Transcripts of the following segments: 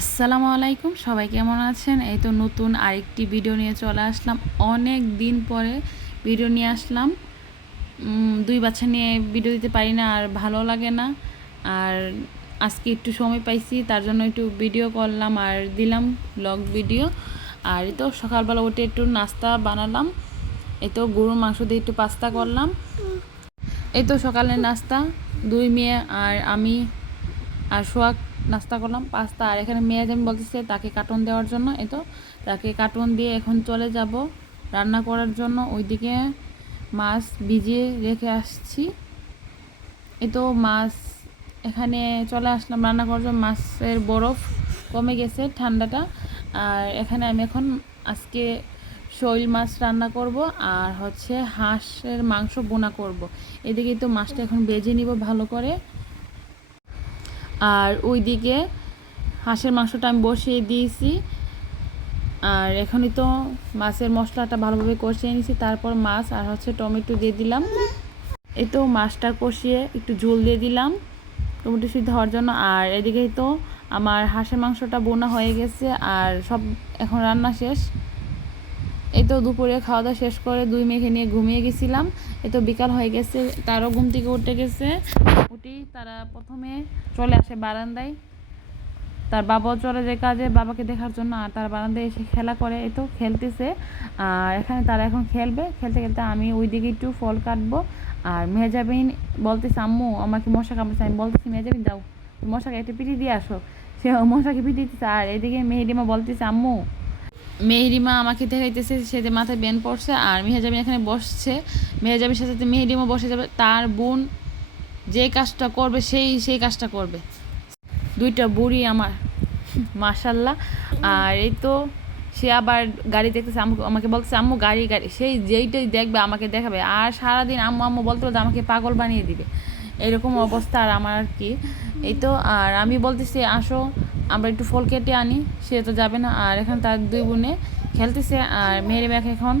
আসসালামু আলাইকুম, সবাই কেমন আছেন? এই তো নতুন আরেকটি ভিডিও নিয়ে চলে আসলাম। অনেক দিন পরে ভিডিও নিয়ে আসলাম। দুই বাচ্চা নিয়ে ভিডিও দিতে পারি না, আর ভালো লাগে না। আর আজকে একটু সময় পাইছি, তার জন্য একটু ভিডিও করলাম আর দিলাম ব্লগ ভিডিও। আর এই তো সকালবেলা উঠে একটু নাস্তা বানালাম। এই তো গরুর মাংস দিয়ে একটু পাস্তা করলাম। এই তো সকালের নাস্তা, দুই মেয়ে আর আমি আর সোহাগ নাস্তা করলাম পাস্তা। আর এখানে মেয়ে যেমন বলতেছে তাকে কার্টুন দেওয়ার জন্য, এই তো তাকে কার্টুন দিয়ে এখন চলে যাব রান্না করার জন্য। ওইদিকে মাছ ভিজিয়ে রেখে আসছি। এই তো মাছ এখানে চলে আসলাম রান্না করার জন্য। মাছের বরফ কমে গেছে, ঠান্ডাটা। আর এখানে আমি এখন আজকে শৈল মাছ রান্না করব আর হচ্ছে হাঁসের মাংস বোনা করব। এদিকে তো মাছটা এখন ভেজে নিব ভালো করে। আর ওইদিকে হাঁসের মাংসটা আমি বসিয়ে দিয়েছি। আর এখনই তো মাছের মশলাটা ভালোভাবে কষিয়ে নিয়েছি, তারপর মাছ আর হচ্ছে টমেটো দিয়ে দিলাম। এই তো মাছটা কষিয়ে একটু ঝোল দিয়ে দিলাম টমেটো সিদ্ধ হওয়ার জন্য। আর এদিকেই তো আমার হাঁসের মাংসটা বোনা হয়ে গেছে আর সব এখন রান্না শেষ। এই তো দুপুরে খাওয়া দাওয়া শেষ করে দুই মেয়েকে নিয়ে ঘুমিয়ে গেছিলাম। এই তো বিকাল হয়ে গেছে, তারও ঘুম থেকে উঠে গেছে। উঠেই তারা প্রথমে চলে আসে বারান্দায়, তার বাবাও চলে যায় কাজে বাবাকে দেখার জন্য। আর তার বারান্দায় এসে খেলা করে, এই তো খেলতেছে। আর এখানে তারা এখন খেলবে। খেলতে খেলতে আমি ওইদিকে একটু ফল কাটবো। আর মেহজাবিন বলতেছে আম্মু আমাকে মশা কামড়েছে। আমি বলতেছি মেহজাবিন যাও মশাকে একটা পিটি দিয়ে আসো। সে মশাকে পিটি দিতেছে। আর এদিকে মেহেরিমা বলতেছে আম্মু, মেহেরিমা আমাকে দেখাইতেছে সে যে মাথায় ব্যান পড়ছে আর মেহজাবিন এখানে বসছে। মেহজাবিনের সাথে মেহেরিমা বসে যাবে, তার বোন যে কাজটা করবে সেই কাজটা করবে। দুইটা বুড়ি আমার, মাশাল্লাহ। আর এই তো সে আবার গাড়ি দেখতেছে, আম্মু আমাকে বলতেছে আম্মু গাড়ি গাড়ি, সেই যেইটাই দেখবে আমাকে দেখাবে। আর সারাদিন আম্মু আম্মু বলতে বলতে আমাকে পাগল বানিয়ে দিবে, এরকম অবস্থা আর আমার আর কি। এই তো আর আমি বলতেছি আসো আমরা একটু ফল কেটে আনি, সে তো যাবে না। আর এখন তার দুই বোনে খেলতেছে। আর মেয়ের মেয়েকে এখন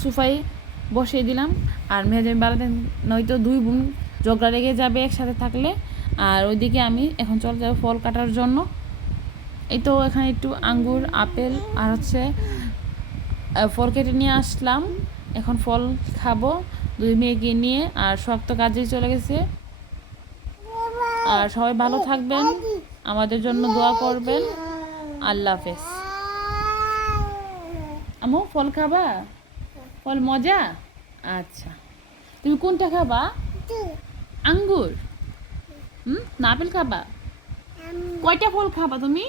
সোফায় বসিয়ে দিলাম। আর মেয়েজামি বাড়াতে নয়তো দুই বোন ঝগড়া লেগে যাবে একসাথে থাকলে। আর ওইদিকে আমি এখন চলে যাবো ফল কাটার জন্য। এই তো এখানে একটু আঙ্গুর আপেল আর হচ্ছে ফল কেটে নিয়ে আসলাম, এখন ফল খাবো দুই মেয়েকে নিয়ে। আর সব তো কাজেই চলে গেছে। আর সবাই ভালো থাকবেন, আমাদের জন্য দোয়া করবেন। আল্লাহ হাফেজ। আমু ফল খাবা? ফল মজা? আচ্ছা, তুমি কোনটা খাবা? আঙ্গুর? না আপেল খাবা? কয়টা ফল খাবা তুমি?